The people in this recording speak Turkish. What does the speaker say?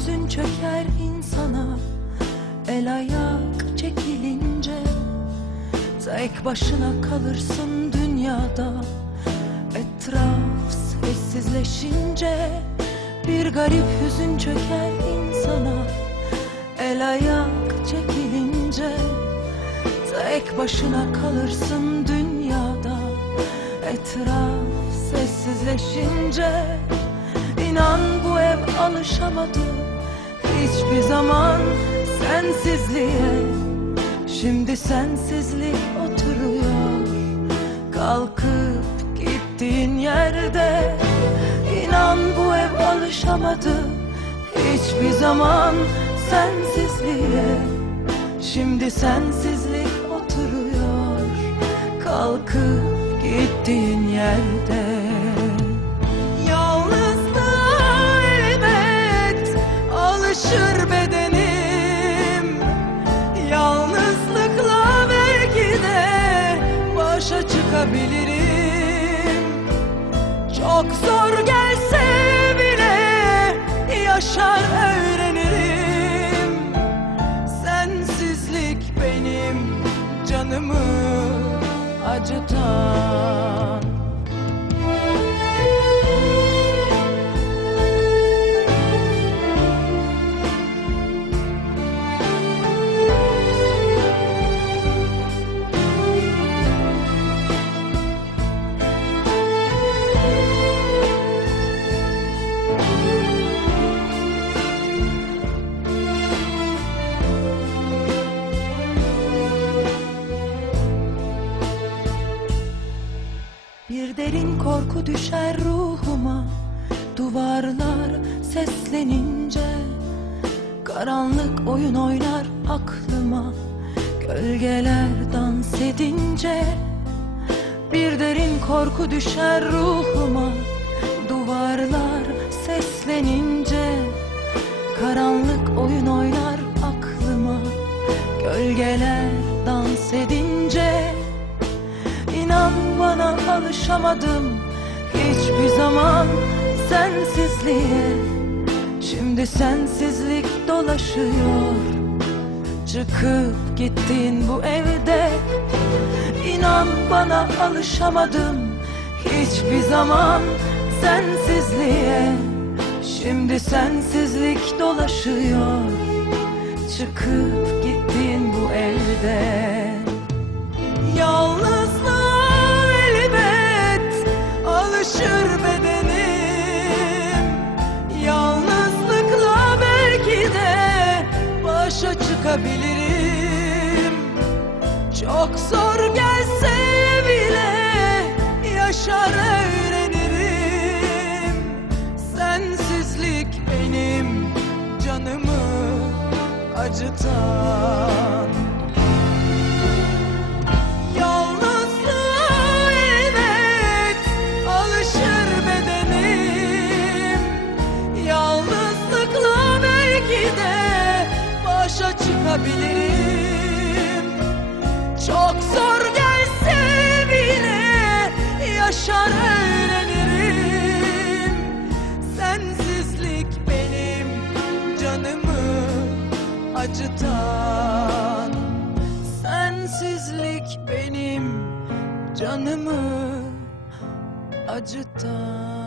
hüzün çöker insana, el ayak çekilince. Tek başına kalırsın dünyada, etraf sessizleşince. Bir garip hüzün çöker insana, el ayak çekilince. Tek başına kalırsın dünyada, etraf sessizleşince. İnan bu ev alışamadı hiçbir zaman sensizliğe. Şimdi sensizlik oturuyor kalkıp gittiğin yerde. İnan bu ev alışamadı hiçbir zaman sensizliğe. Şimdi sensizlik oturuyor kalkıp gittiğin yerde. Yalnızlığa elbet alışır bedenim. Yalnızlıkla belki de başa çıkabilirim. Çok zor gelse bile yaşar öğrenirim. Sensizlik benim canımı acıtan. Bir derin korku düşer ruhuma, duvarlar seslenince. Karanlık oyun oynar aklıma, gölgeler dans edince. Bir derin korku düşer ruhuma, duvarlar seslenince. Karanlık oyun oynar aklıma, gölgeler dans edince. İnan bana alışamadım hiçbir zaman sensizliğe. Şimdi sensizlik dolaşıyor çıkıp gittiğin bu evde. İnan bana alışamadım hiçbir zaman sensizliğe. Şimdi sensizlik dolaşıyor çıkıp gittiğin bu evde. Yalnızlığa elbet alışır bedenim. Yalnızlıkla belki de başa çıkabilirim. Çok zor gelse bile yaşar öğrenirim. Sensizlik benim canımı acıtan. Başa çıkabilirim. Çok zor gelse bile yaşar öğrenirim. Sensizlik benim canımı acıtan. Sensizlik benim canımı acıtan.